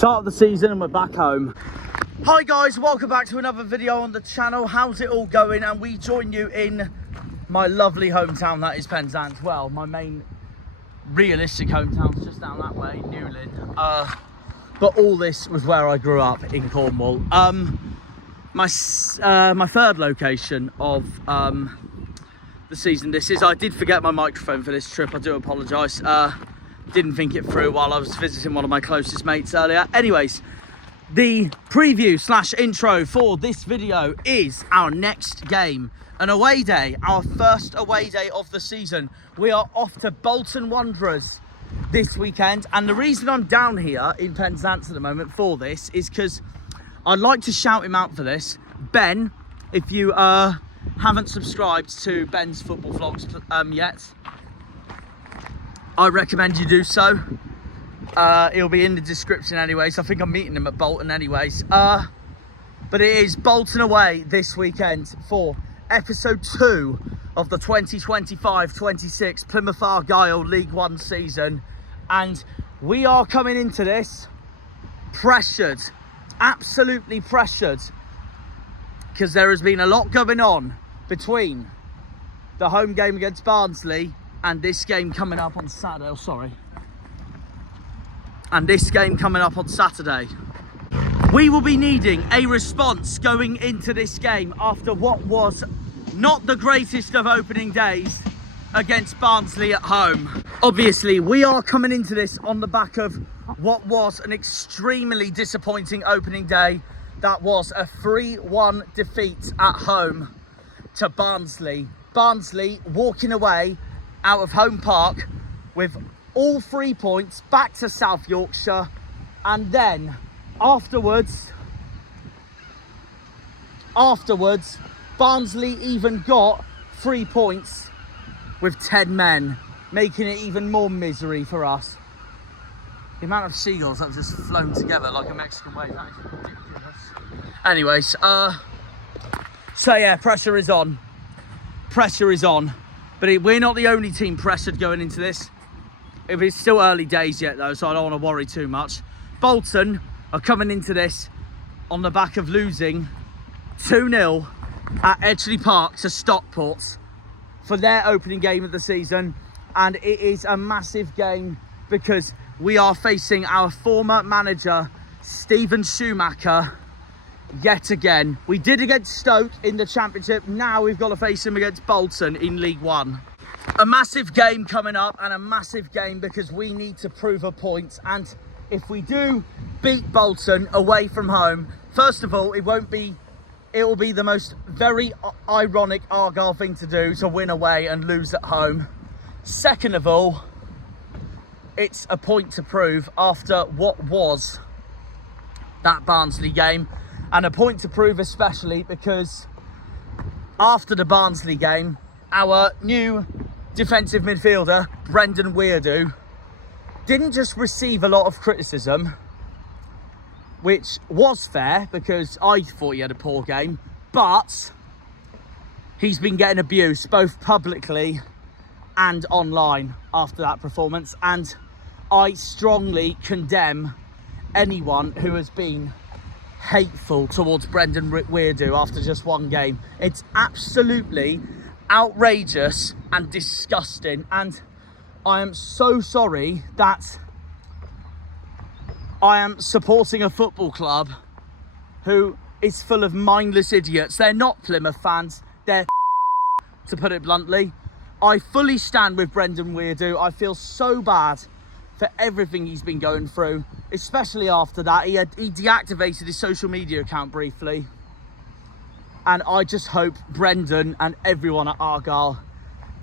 Start of the season and we're back home. Hi guys, welcome back to another video on the channel. How's it all going? And we join you in my lovely hometown, that is Penzance. Well, my main realistic hometown's just down that way, Newlyn. But all this was where I grew up in Cornwall. My third location of the season this is. I did forget my microphone for this trip, I do apologise. Didn't think it through while I was visiting one of my closest mates earlier. Anyways, the preview slash intro for this video is our next game. An away day, our first away day of the season. We are off to Bolton Wanderers this weekend. And the reason I'm down here in Penzance at the moment for this is because I'd like to shout him out for this. Ben, if you haven't subscribed to Ben's football vlogs yet, I recommend you do so. It'll be in the description anyways. I think I'm meeting him at Bolton anyways. But it is Bolton away this weekend for episode 2 of the 2025-26 Plymouth Argyle League One season. And we are coming into this pressured, absolutely pressured, because there has been a lot going on between the home game against Barnsley and this game coming up on Saturday. And this game coming up on Saturday. We will be needing a response going into this game after what was not the greatest of opening days against Barnsley at home. Obviously, we are coming into this on the back of what was an extremely disappointing opening day. That was a 3-1 defeat at home to Barnsley. Barnsley walking away out of Home Park with all 3 points back to South Yorkshire, and then afterwards Barnsley even got 3 points with 10 men, making it even more misery for us. The amount of seagulls that have just flown together like a Mexican wave, that is ridiculous. Anyways, so yeah, pressure is on. But we're not the only team pressured going into this. It's still early days yet though, so I don't want to worry too much. Bolton are coming into this on the back of losing 2-0 at Edgeley Park to Stockport for their opening game of the season. And it is a massive game because we are facing our former manager, Steven Schumacher, yet again. We did against Stoke in the Championship. Now we've got to face him against Bolton in League One. A massive game coming up, and a massive game because we need to prove a point. And if we do beat Bolton away from home, first of all, it will be the most very ironic Argyle thing to do, to win away and lose at home. Second of all, it's a point to prove after what was that Barnsley game. And a point to prove especially because after the Barnsley game, our new defensive midfielder, Brendan Weirdo, didn't just receive a lot of criticism, which was fair because I thought he had a poor game, but he's been getting abuse both publicly and online after that performance. And I strongly condemn anyone who has been hateful towards Brendan Weirdo after just one game. It's absolutely outrageous and disgusting, and I am so sorry that I am supporting a football club who is full of mindless idiots. They're not Plymouth fans, they're to put it bluntly. I fully stand with Brendan Weirdo. I feel so bad for everything he's been going through, especially after that. He deactivated his social media account briefly. And I just hope Brendan and everyone at Argyle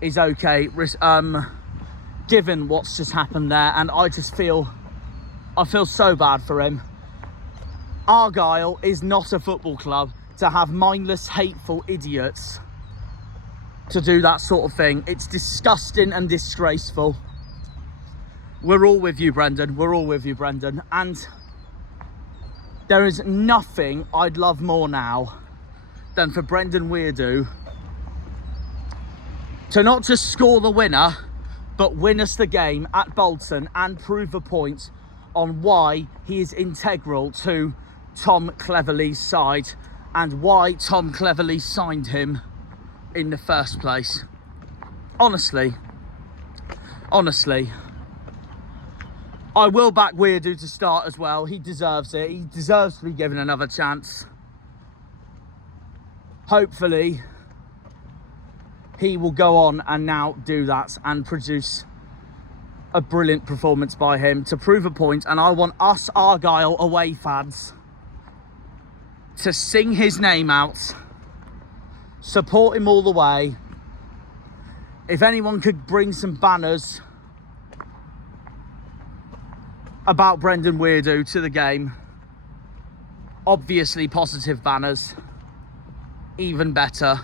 is okay, given what's just happened there. And I feel so bad for him. Argyle is not a football club to have mindless, hateful idiots to do that sort of thing. It's disgusting and disgraceful. We're all with you, Brendan. We're all with you, Brendan. And there is nothing I'd love more now than for Brendan Weirdo to not just score the winner, but win us the game at Bolton and prove a point on why he is integral to Tom Cleverley's side and why Tom Cleverley signed him in the first place. Honestly, I will back Wiredu to start as well. He deserves it. He deserves to be given another chance. Hopefully, he will go on and now do that and produce a brilliant performance by him to prove a point. And I want us Argyle away fans to sing his name out, support him all the way. If anyone could bring some banners about Brendan Weirdo to the game, obviously positive banners, even better,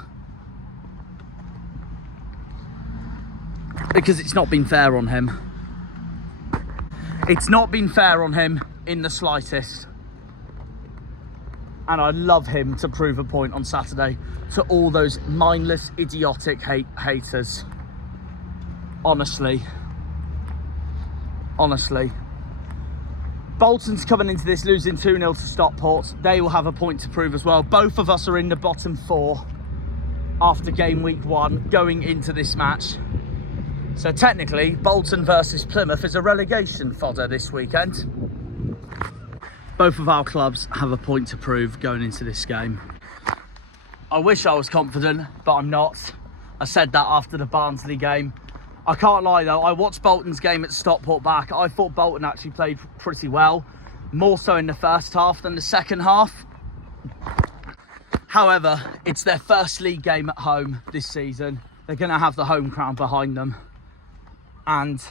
because it's not been fair on him. It's not been fair on him in the slightest. And I'd love him to prove a point on Saturday to all those mindless, idiotic haters. Honestly. Bolton's coming into this losing 2-0 to Stockport. They will have a point to prove as well. Both of us are in the bottom 4 after game week 1 going into this match. So technically, Bolton versus Plymouth is a relegation fodder this weekend. Both of our clubs have a point to prove going into this game. I wish I was confident, but I'm not. I said that after the Barnsley game. I can't lie though, I watched Bolton's game at Stockport back. I thought Bolton actually played pretty well, more so in the first half than the second half. However, it's their first league game at home this season. They're going to have the home crowd behind them. And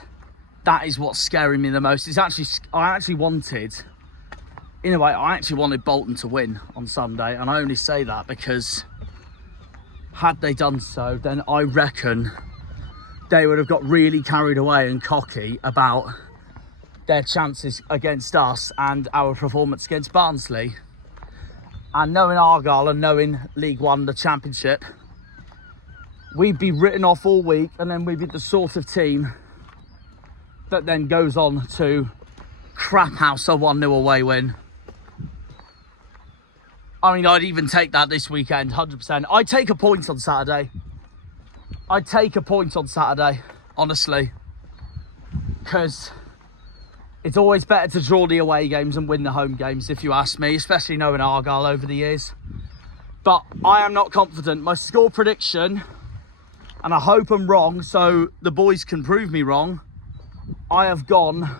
that is what's scaring me the most. I actually wanted Bolton to win on Sunday. And I only say that because had they done so, then I reckon they would have got really carried away and cocky about their chances against us and our performance against Barnsley. And knowing Argyle and knowing League One, the Championship, we'd be written off all week, and then we'd be the sort of team that then goes on to crap house a 1-0 away win. I mean, I'd even take that this weekend, 100%. I'd take a point on Saturday. Honestly. Because it's always better to draw the away games and win the home games, if you ask me, especially knowing Argyle over the years. But I am not confident. My score prediction, and I hope I'm wrong so the boys can prove me wrong, I have gone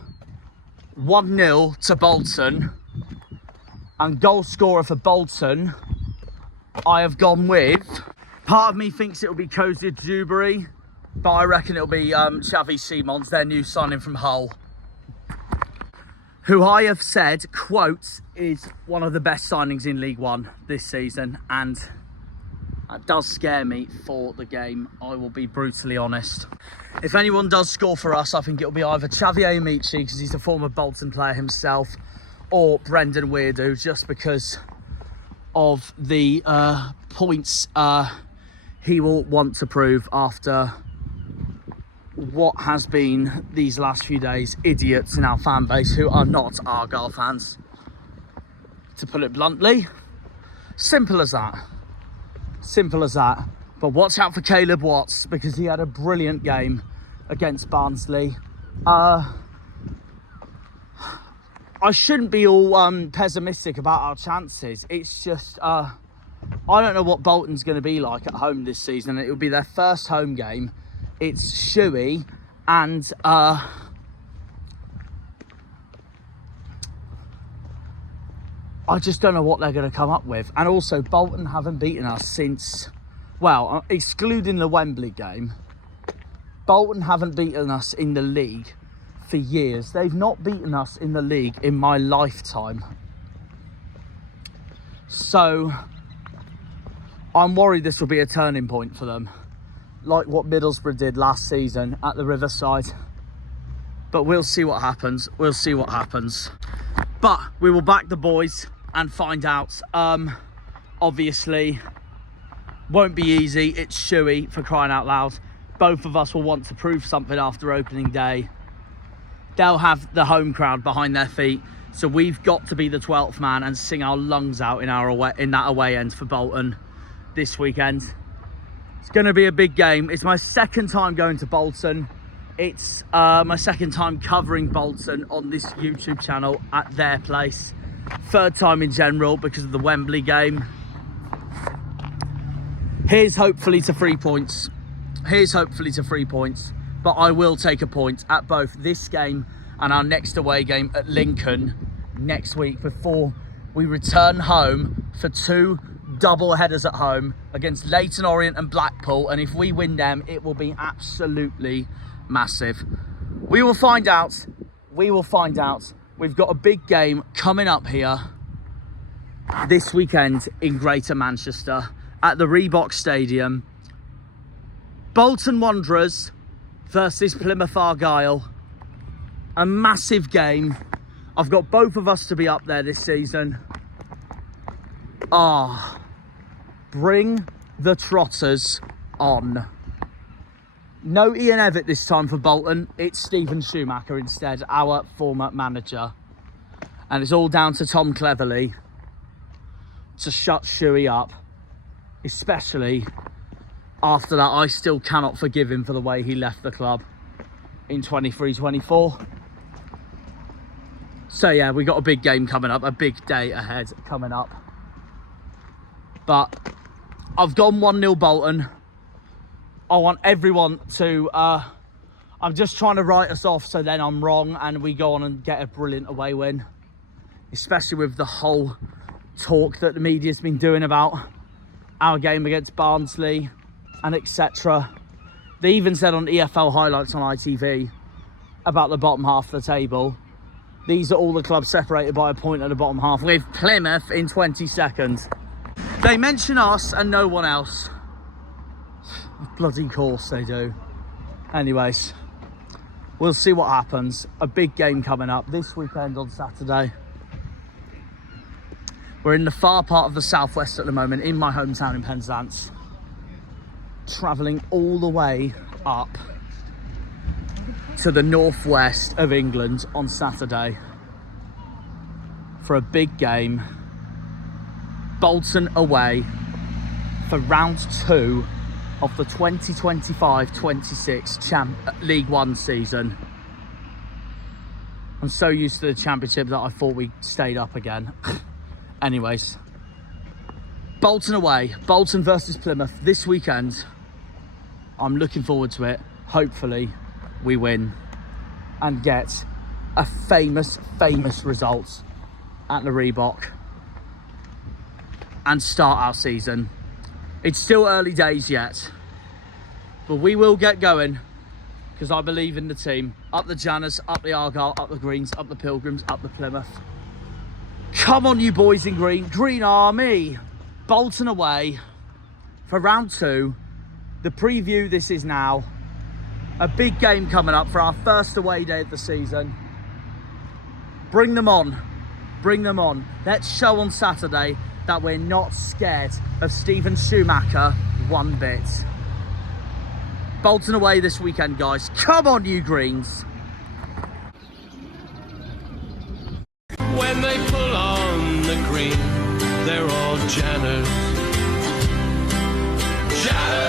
1-0 to Bolton. And goal scorer for Bolton, I have gone with... Part of me thinks it'll be Cozy Dewberry, but I reckon it'll be Xavi Simons, their new signing from Hull, who I have said, quote, is one of the best signings in League One this season, and that does scare me for the game, I will be brutally honest. If anyone does score for us, I think it'll be either Amaechi, because he's a former Bolton player himself, or Brendan Weirdo, just because of the points he will want to prove after what has been these last few days idiots in our fan base who are not Argyle fans, to put it bluntly. Simple as that. But watch out for Caleb Watts, because he had a brilliant game against Barnsley. I shouldn't be all pessimistic about our chances. It's just I don't know what Bolton's going to be like at home this season. It will be their first home game. It's Schuey, and I just don't know what they're going to come up with. And also, Bolton haven't beaten us since, well, excluding the Wembley game, Bolton haven't beaten us in the league for years. They've not beaten us in the league in my lifetime. So I'm worried this will be a turning point for them, like what Middlesbrough did last season at the Riverside. But we'll see what happens. But we will back the boys and find out. Obviously, won't be easy. It's Schuey, for crying out loud. Both of us will want to prove something after opening day. they'll have the home crowd behind their feet. So we've got to be the 12th man and sing our lungs out in that away end for Bolton this weekend. It's going to be a big game. It's my second time going to Bolton. It's my second time covering Bolton on this YouTube channel at their place. Third time in general because of the Wembley game. Here's hopefully to 3 points. But I will take a point at both this game and our next away game at Lincoln next week before we return home for 2 double headers at home against Leyton Orient and Blackpool. And if we win them, it will be absolutely massive. We will find out. We've got a big game coming up here this weekend in Greater Manchester at the Reebok Stadium. Bolton Wanderers versus Plymouth Argyle. A massive game. I've got both of us to be up there this season. Bring the Trotters on. No Ian Evatt this time for Bolton. It's Stephen Schumacher instead, our former manager. And it's all down to Tom Cleverley to shut Schuey up. Especially after that, I still cannot forgive him for the way he left the club in 23-24. So yeah, we got a big game coming up, a big day ahead coming up. But I've gone 1-0 Bolton. I want everyone to... I'm just trying to write us off so then I'm wrong and we go on and get a brilliant away win. Especially with the whole talk that the media's been doing about our game against Barnsley and etc. They even said on EFL highlights on ITV about the bottom half of the table. These are all the clubs separated by a point at the bottom half, with Plymouth in 22nd. They mention us and no one else. Bloody course they do. Anyways, we'll see what happens. A big game coming up this weekend on Saturday. We're in the far part of the southwest at the moment, in my hometown in Penzance. Travelling all the way up to the northwest of England on Saturday for a big game. Bolton away for round 2 of the 2025-26 League One season. I'm so used to the Championship that I thought we stayed up again. Anyways, Bolton away, Bolton versus Plymouth this weekend. I'm looking forward to it. Hopefully we win and get a famous result at the Reebok and start our season. It's still early days yet, but we will get going because I believe in the team. Up the Janners, up the Argyle, up the Greens, up the Pilgrims, up the Plymouth. Come on, you boys in green. Green Army. Bolton away for round 2. The preview, this is now. A big game coming up for our first away day of the season. Bring them on. Bring them on. Let's show on Saturday that we're not scared of Stephen Schumacher one bit. Bolton away this weekend, guys. Come on, you Greens. When they pull on the green, they're all Janners. Janners!